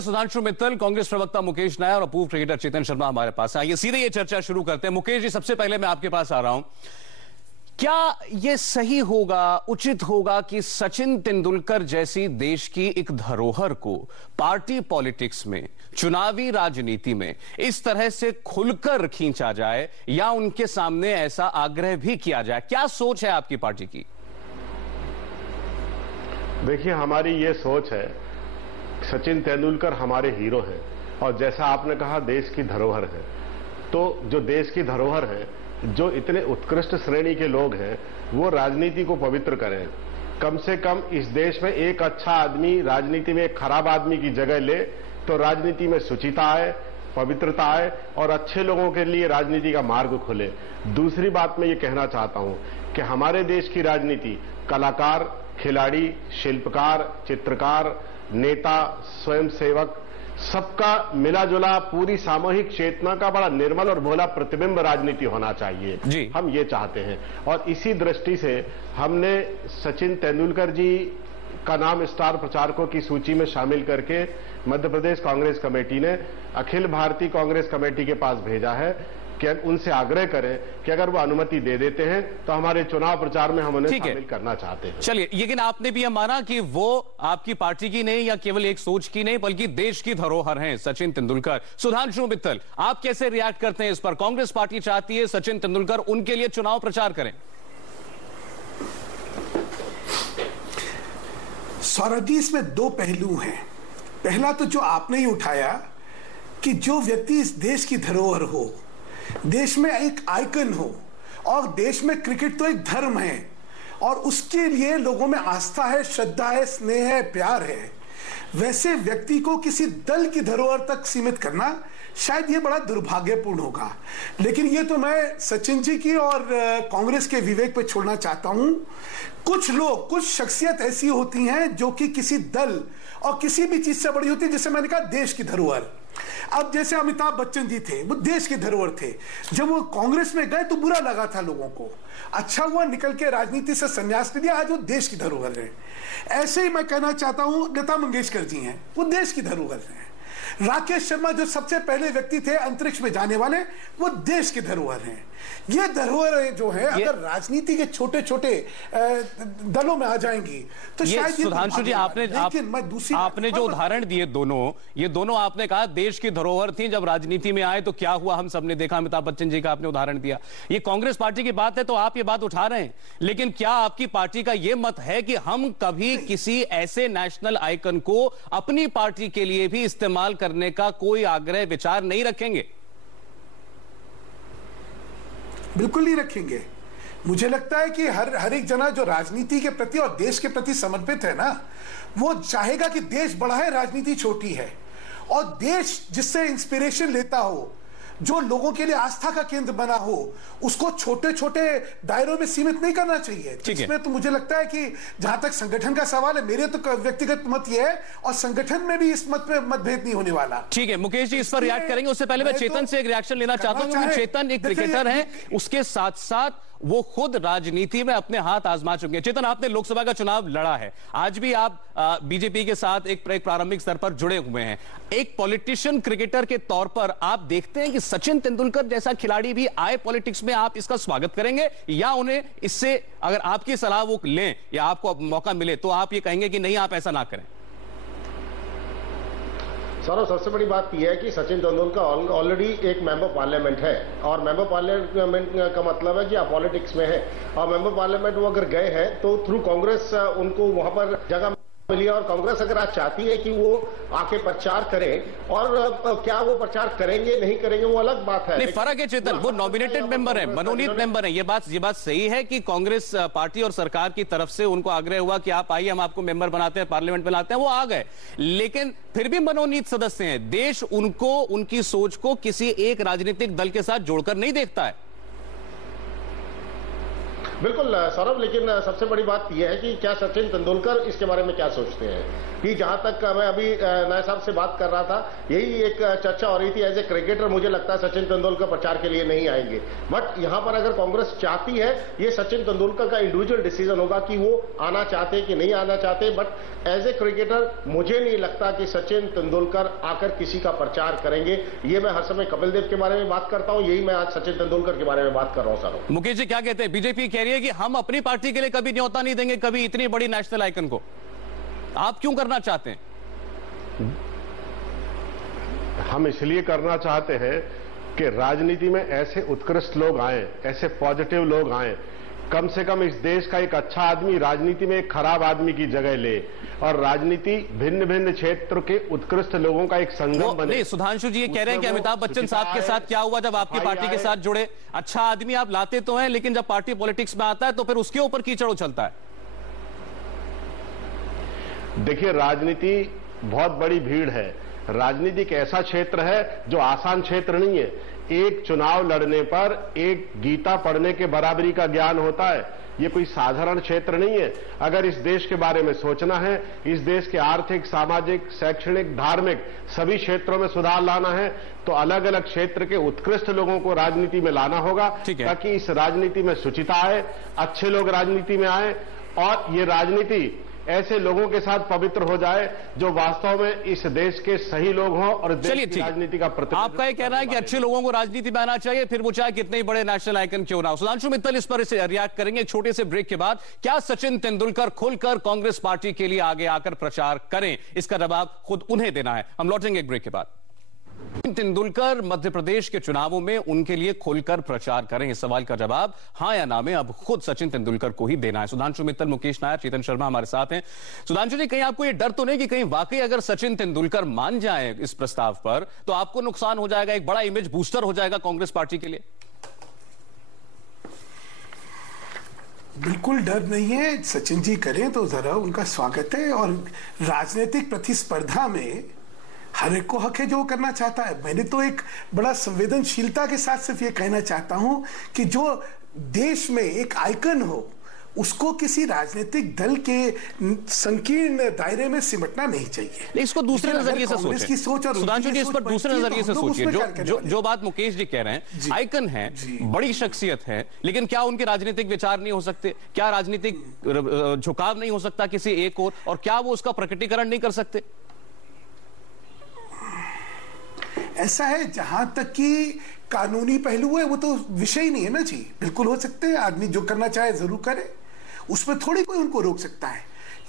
सुधांशु मित्तल, कांग्रेस प्रवक्ता मुकेश नायर और पूर्व क्रिकेटर चेतन शर्मा हमारे पास आइए सीधे ये चर्चा शुरू करते हैं। मुकेश जी, सबसे पहले मैं आपके पास आ रहा हूं। क्या यह सही होगा, उचित होगा कि सचिन तेंदुलकर जैसी देश की एक धरोहर को पार्टी पॉलिटिक्स में, चुनावी राजनीति में इस तरह से खुलकर खींचा जाए या उनके सामने ऐसा आग्रह भी किया जाए? क्या सोच है आपकी पार्टी की? देखिए, हमारी ये सोच है, सचिन तेंदुलकर हमारे हीरो हैं और जैसा आपने कहा देश की धरोहर है। तो जो देश की धरोहर है, जो इतने उत्कृष्ट श्रेणी के लोग हैं, वो राजनीति को पवित्र करें। कम से कम इस देश में एक अच्छा आदमी राजनीति में एक खराब आदमी की जगह ले तो राजनीति में शुचिता आए, पवित्रता आए और अच्छे लोगों के लिए राजनीति का मार्ग खुले। दूसरी बात मैं ये कहना चाहता हूं कि हमारे देश की राजनीति कलाकार, खिलाड़ी, शिल्पकार, चित्रकार, नेता, स्वयंसेवक, सबका मिला जुला पूरी सामूहिक चेतना का बड़ा निर्मल और भोला प्रतिबिंब राजनीति होना चाहिए जी। हम ये चाहते हैं और इसी दृष्टि से हमने सचिन तेंदुलकर जी का नाम स्टार प्रचारकों की सूची में शामिल करके मध्य प्रदेश कांग्रेस कमेटी ने अखिल भारतीय कांग्रेस कमेटी के पास भेजा है कि उनसे आग्रह करें कि अगर वो अनुमति दे देते हैं तो हमारे चुनाव प्रचार में हम उन्हें शामिल करना चाहते हैं। चलिए, लेकिन आपने भी यह माना कि वो आपकी पार्टी की नहीं या केवल एक सोच की नहीं बल्कि देश की धरोहर हैं सचिन तेंदुलकर। सुधांशु मित्तल, आप कैसे रिएक्ट करते हैं इस पर? कांग्रेस पार्टी चाहती है सचिन तेंदुलकर उनके लिए चुनाव प्रचार करें। सौरभ जी, इसमें दो पहलू हैं। पहला तो जो आपने ही उठाया कि जो व्यक्ति इस देश की धरोहर हो, देश में एक आइकन हो, और देश में क्रिकेट तो एक धर्म है और उसके लिए लोगों में आस्था है, श्रद्धा है, स्नेह है, प्यार है, वैसे व्यक्ति को किसी दल की धरोहर तक सीमित करना शायद ये बड़ा दुर्भाग्यपूर्ण होगा। लेकिन ये तो मैं सचिन जी की और कांग्रेस के विवेक पे छोड़ना चाहता हूं। कुछ लोग, कुछ शख्सियत ऐसी होती हैं जो कि किसी दल और किसी भी चीज से बड़ी होती है, जैसे मैंने कहा देश की धरोहर। अब जैसे अमिताभ बच्चन जी थे, वो देश के धरोहर थे। जब वो कांग्रेस में गए तो बुरा लगा था लोगों को, अच्छा हुआ निकल के राजनीति से संन्यास ले लिया, आज वो देश की धरोहर है। ऐसे ही मैं कहना चाहता हूं, लता मंगेशकर जी हैं, वो देश की धरोहर है। राकेश शर्मा जो सबसे पहले व्यक्ति थे अंतरिक्ष में जाने वाले, वो देश के धरोहर हैं। ये धरोहर जो है अगर राजनीति के छोटे छोटे दलों में आ जाएंगी तो शायद सुधांशु जी, आपने जो उदाहरण दिए ये दोनों आपने कहा देश की धरोहर थी, जब राजनीति में आए तो क्या हुआ हम सबने देखा। अमिताभ बच्चन जी का आपने उदाहरण दिया। ये कांग्रेस पार्टी की बात है तो आप ये बात उठा रहे हैं, लेकिन क्या आपकी पार्टी का यह मत है कि हम कभी किसी ऐसे नेशनल आइकन को अपनी पार्टी के लिए भी इस्तेमाल करने का कोई आग्रह, विचार नहीं रखेंगे? बिल्कुल नहीं रखेंगे। मुझे लगता है कि हर एक जना जो राजनीति के प्रति और देश के प्रति समर्पित है ना, वो चाहेगा कि देश बड़ा है, राजनीति छोटी है, और देश जिससे इंस्पिरेशन लेता हो, जो लोगों के लिए आस्था का केंद्र बना हो, उसको छोटे छोटे दायरों में सीमित नहीं करना चाहिए। इसमें तो मुझे लगता है कि जहां तक संगठन का सवाल है, मेरे तो व्यक्तिगत मत ये है और संगठन में भी इस मत पे मतभेद नहीं होने वाला। ठीक है मुकेश जी, इस पर रिएक्ट करेंगे। उससे पहले मैं चेतन से एक रिएक्शन लेना चाहता हूं, क्योंकि चेतन एक क्रिकेटर है, उसके साथ साथ वो खुद राजनीति में अपने हाथ आजमा चुके हैं। चेतन, आपने लोकसभा का चुनाव लड़ा है, आज भी आप बीजेपी के साथ एक प्रारंभिक स्तर पर जुड़े हुए हैं। एक पॉलिटिशियन, क्रिकेटर के तौर पर आप देखते हैं कि सचिन तेंदुलकर जैसा खिलाड़ी भी आए पॉलिटिक्स में, आप इसका स्वागत करेंगे या उन्हें इससे, अगर आपकी सलाह वो लें या आपको मौका मिले तो आप ये कहेंगे कि नहीं, आप ऐसा ना करें? सर, सबसे बड़ी बात यह है कि सचिन तेंदुलकर ऑलरेडी एक मेंबर पार्लियामेंट है और मेंबर पार्लियामेंट का मतलब है कि आप पॉलिटिक्स में है, और मेंबर पार्लियामेंट वो अगर गए हैं तो थ्रू कांग्रेस उनको वहां पर जगह मिली, और कांग्रेस अगर आज चाहती है कि वो आके प्रचार करें, और क्या वो प्रचार करेंगे नहीं करेंगे वो अलग बात है। नहीं, फर्क है चेतन, वो नॉमिनेटेड मेंबर है, मनोनीत मेंबर है। ये बात सही है कि कांग्रेस पार्टी और सरकार की तरफ से उनको आग्रह हुआ कि आप आइए, हम आपको मेंबर बनाते हैं, पार्लियामेंट में लाते हैं, वो आ गए, लेकिन फिर भी मनोनीत सदस्य हैं। देश उनको, उनकी सोच को किसी एक राजनीतिक दल के साथ जोड़कर नहीं देखता है। बिल्कुल सौरभ, लेकिन सबसे बड़ी बात यह है कि क्या सचिन तेंदुलकर इसके बारे में क्या सोचते हैं कि जहां तक मैं अभी नाय साहब से बात कर रहा था, यही एक चर्चा हो रही थी। एज ए क्रिकेटर मुझे लगता है सचिन तेंदुलकर प्रचार के लिए नहीं आएंगे, बट यहां पर अगर कांग्रेस चाहती है, ये सचिन तेंदुलकर का इंडिविजुअल डिसीजन होगा कि वो आना चाहते कि नहीं आना चाहते। बट एज ए क्रिकेटर मुझे नहीं लगता कि सचिन तेंदुलकर आकर किसी का प्रचार करेंगे। ये मैं हर समय कपिल देव के बारे में बात करता हूं, यही मैं आज सचिन तेंदुलकर के बारे में बात कर रहा हूं। सर मुकेश जी क्या कहते हैं? बीजेपी कह रही है कि हम अपनी पार्टी के लिए कभी न्योता नहीं देंगे, कभी इतनी बड़ी नेशनल आइकन को। आप क्यों करना चाहते हैं? हम इसलिए करना चाहते हैं कि राजनीति में ऐसे उत्कृष्ट लोग आए, ऐसे पॉजिटिव लोग आए, कम से कम इस देश का एक अच्छा आदमी राजनीति में एक खराब आदमी की जगह ले, और राजनीति भिन्न भिन्न क्षेत्र के उत्कृष्ट लोगों का एक संगम बने। नहीं, सुधांशु जी ये कह रहे हैं कि अमिताभ बच्चन साहब के साथ क्या हुआ जब आपकी पार्टी के साथ जुड़े? अच्छा आदमी आप लाते तो हैं, लेकिन जब पार्टी पॉलिटिक्स में आता है तो फिर उसके ऊपर कीचड़ उछलता है। देखिए, राजनीति बहुत बड़ी भीड़ है। राजनीति एक ऐसा क्षेत्र है जो आसान क्षेत्र नहीं है। एक चुनाव लड़ने पर एक गीता पढ़ने के बराबरी का ज्ञान होता है। ये कोई साधारण क्षेत्र नहीं है। अगर इस देश के बारे में सोचना है, इस देश के आर्थिक, सामाजिक, शैक्षणिक, धार्मिक सभी क्षेत्रों में सुधार लाना है, तो अलग अलग क्षेत्र के उत्कृष्ट लोगों को राजनीति में लाना होगा, ताकि इस राजनीति में शुचिता आए, अच्छे लोग राजनीति में आए, और ये राजनीति ऐसे लोगों के साथ पवित्र हो जाए जो वास्तव में इस देश के सही लोग हों और देश की राजनीति का प्रतिनिधित्व। आपका ये कहना है कि अच्छे लोगों को राजनीति में आना चाहिए, फिर वो चाहे कितने बड़े नेशनल आइकन क्यों ना हो। सुधांशु मित्तल इस पर रिएक्ट करेंगे एक छोटे से ब्रेक के बाद। क्या सचिन तेंदुलकर खुलकर कांग्रेस पार्टी के लिए आगे आकर प्रचार करें? इसका जवाब खुद उन्हें देना है। हम लौटेंगे एक ब्रेक के बाद। तेंदुलकर मध्य प्रदेश के चुनावों में उनके लिए खुलकर प्रचार करें, इस सवाल का जवाब हां या ना में अब खुद सचिन तेंदुलकर को ही देना है। सुधांशु मित्तल, मुकेश नायर, चेतन शर्मा हमारे साथ हैं। सुधांशु जी, कहीं आपको यह डर तो नहीं कि कहीं वाकई अगर सचिन तेंदुलकर मान जाए इस प्रस्ताव पर तो आपको नुकसान हो जाएगा, एक बड़ा इमेज बूस्टर हो जाएगा कांग्रेस पार्टी के लिए? बिल्कुल डर नहीं है। सचिन जी करें तो जरा उनका स्वागत है, और राजनीतिक प्रतिस्पर्धा में हर एक को हक है जो वो करना चाहता है। मैंने तो एक बड़ा संवेदनशीलता के साथ सिर्फ ये कहना चाहता हूं कि जो देश में एक आइकन हो उसको किसी राजनीतिक दल के संकीर्ण दायरे में सिमटना नहीं चाहिए। इसको दूसरे नजरिए से सोचें। की सोच और सुधांशु जी इस पर दूसरे नजरिए से सोचिए। जो बात मुकेश जी कह रहे हैं, आइकन है, बड़ी शख्सियत है, लेकिन क्या उनके राजनीतिक विचार नहीं हो सकते? क्या राजनीतिक झुकाव नहीं हो सकता किसी एक और क्या वो उसका प्रकटीकरण नहीं कर सकते? ऐसा है, जहां तक कि कानूनी पहलू है वो तो विषय ही नहीं है ना जी। बिल्कुल हो सकते हैं, आदमी जो करना चाहे जरूर करे, उसमें थोड़ी कोई उनको रोक सकता है।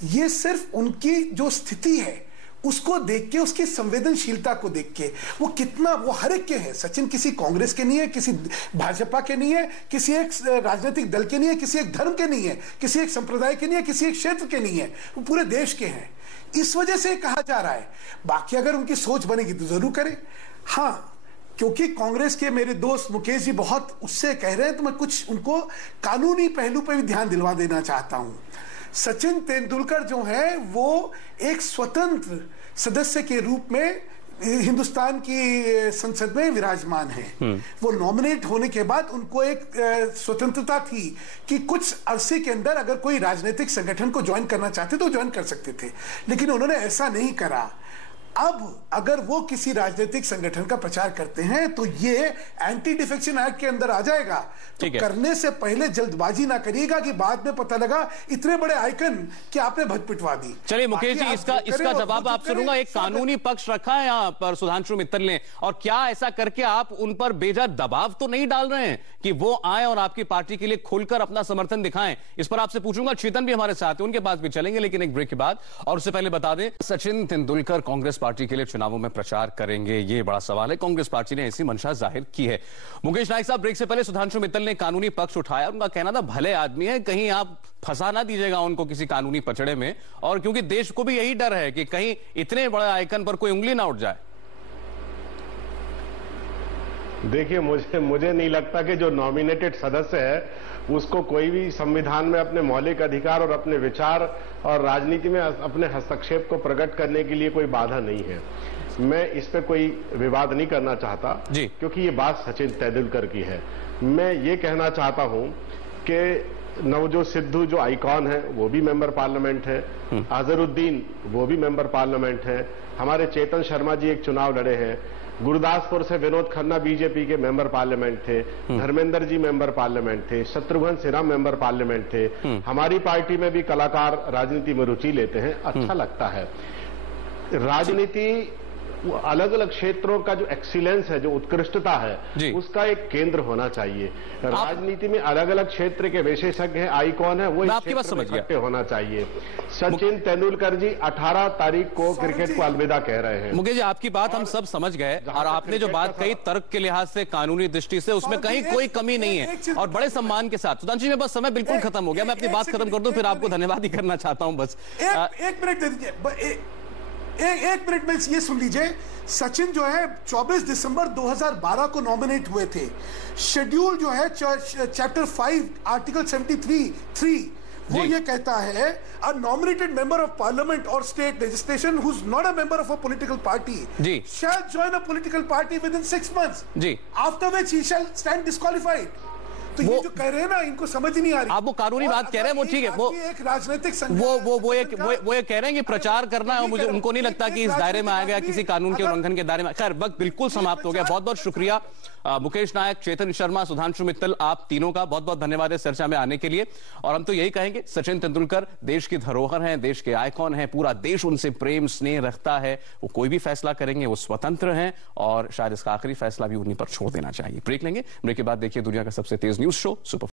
ये सिर्फ उनकी जो स्थिति है उसको देख के, उसकी संवेदनशीलता को देख के, वो कितना, वो हर एक के हैं। सचिन किसी कांग्रेस के नहीं है, किसी भाजपा के नहीं है, किसी एक राजनीतिक दल के नहीं है, किसी एक धर्म के नहीं है, किसी एक संप्रदाय के नहीं है, किसी एक क्षेत्र के नहीं है, वो पूरे देश के हैं। इस वजह से कहा जा रहा है। बाकी अगर उनकी सोच बनेगी तो जरूर करें। हाँ, क्योंकि कांग्रेस के मेरे दोस्त मुकेश जी बहुत उससे कह रहे हैं, तो मैं कुछ उनको कानूनी पहलू पर भी ध्यान दिलवा देना चाहता हूं। सचिन तेंदुलकर जो है वो एक स्वतंत्र सदस्य के रूप में हिंदुस्तान की संसद में विराजमान है। वो नॉमिनेट होने के बाद उनको एक स्वतंत्रता थी कि कुछ अरसे के अंदर अगर कोई राजनीतिक संगठन को ज्वाइन करना चाहते तो ज्वाइन कर सकते थे, लेकिन उन्होंने ऐसा नहीं करा। अब अगर वो किसी राजनीतिक संगठन का प्रचार करते हैं तो ये एंटी डिफेक्शन एक्ट के अंदर आ जाएगा। तो करने से पहले जल्दबाजी ना करिएगा कि बाद में पता लगा इतने बड़े आइकन कि आपने भट पिटवा दी। चलिए मुकेश जी, इसका जवाब आप सुनूंगा। एक कानूनी पक्ष रखा है यहां पर सुधांशु मित्तल ने, और क्या ऐसा करके आप उन पर बेजा दबाव तो नहीं डाल रहे हैं कि वो आए और आपकी पार्टी के लिए खुलकर अपना समर्थन दिखाएं? इस पर आपसे पूछूंगा। चेतन भी हमारे साथ है, उनके पास भी चलेंगे, लेकिन एक ब्रेक के बाद। और उससे पहले बता दें, सचिन तेंदुलकर कांग्रेस पार्टी के लिए चुनावों में प्रचार करेंगे, ये बड़ा सवाल है। कांग्रेस पार्टी ने ऐसी मंशा जाहिर की है। मुकेश नायक साहब, ब्रेक से पहले सुधांशु मित्तल ने कानूनी पक्ष उठाया। उनका कहना था भले आदमी है, कहीं आप फंसा ना दीजिएगा उनको किसी कानूनी पचड़े में, और क्योंकि देश को भी यही डर है कि कहीं इतने बड़े आइकन पर कोई उंगली ना उठ जाए। देखिए, मुझे नहीं लगता कि जो नॉमिनेटेड सदस्य है उसको कोई भी संविधान में अपने मौलिक अधिकार और अपने विचार और राजनीति में अपने हस्तक्षेप को प्रकट करने के लिए कोई बाधा नहीं है। मैं इस पे कोई विवाद नहीं करना चाहता जी, क्योंकि ये बात सचिन तेंदुलकर की है। मैं ये कहना चाहता हूं कि नवजोत सिद्धू जो आइकॉन है वो भी मेंबर पार्लियामेंट है, अजहरुद्दीन वो भी मेंबर पार्लियामेंट है, हमारे चेतन शर्मा जी एक चुनाव लड़े हैं, गुरदासपुर से विनोद खन्ना बीजेपी के मेंबर पार्लियामेंट थे, धर्मेंद्र जी मेंबर पार्लियामेंट थे, शत्रुघ्न सिन्हा मेंबर पार्लियामेंट थे। हमारी पार्टी में भी कलाकार राजनीति में रुचि लेते हैं, अच्छा लगता है। राजनीति अलग अलग क्षेत्रों का जो एक्सीलेंस है, जो उत्कृष्टता है, उसका एक केंद्र होना चाहिए। राजनीति में अलग अलग क्षेत्र के विशेषज्ञ हैं, आइकॉन है, वो आपकी बात समझ इकट्ठे होना चाहिए। सचिन तेंदुलकर जी 18 तारीख को क्रिकेट को अलविदा कह रहे हैं। मुकेश जी, आपकी बात हम सब समझ गए, और आपने जो बात कही तर्क के लिहाज से, कानूनी दृष्टि से, उसमें कहीं कोई कमी नहीं है, और बड़े सम्मान के साथ। सुधांशु जी, बस समय बिल्कुल खत्म हो गया, मैं अपनी बात खत्म कर दूं, फिर आपको धन्यवाद ही करना चाहता हूं। बस एक मिनट दे दीजिए, एक मिनट में ये सुन लीजिए। सचिन जो है 24 दिसंबर 2012 को नॉमिनेट हुए थे। शेड्यूल जो है चैप्टर 5 आर्टिकल 73(3) वो ये कहता है, a nominated member of parliament और state legislation who is not a member of a political party shall join a political party within 6 months, after which he shall stand disqualified. तो ये जो कह रहे हैं ना, इनको समझ नहीं आ रही। आप वो कानूनी बात कह रहे हैं, वो ठीक है, वो एक राजनीतिक वो ये कह रहे हैं कि प्रचार करना है, मुझे उनको नहीं लगता कि इस दायरे में आएगा, किसी कानून के उल्लंघन के दायरे में। खैर, वक्त बिल्कुल समाप्त हो गया। बहुत बहुत शुक्रिया मुकेश नायक, चेतन शर्मा, सुधांशु मित्तल, आप तीनों का बहुत बहुत धन्यवाद इस चर्चा में आने के लिए। और हम तो यही कहेंगे, सचिन तेंदुलकर देश की धरोहर हैं, देश के आइकॉन हैं, पूरा देश उनसे प्रेम स्नेह रखता है। वो कोई भी फैसला करेंगे, वो स्वतंत्र हैं, और शायद इसका आखिरी फैसला भी उन्हीं पर छोड़ देना चाहिए। ब्रेक लेंगे, ब्रेक के बाद देखिए दुनिया का सबसे तेज न्यूज शो सुपर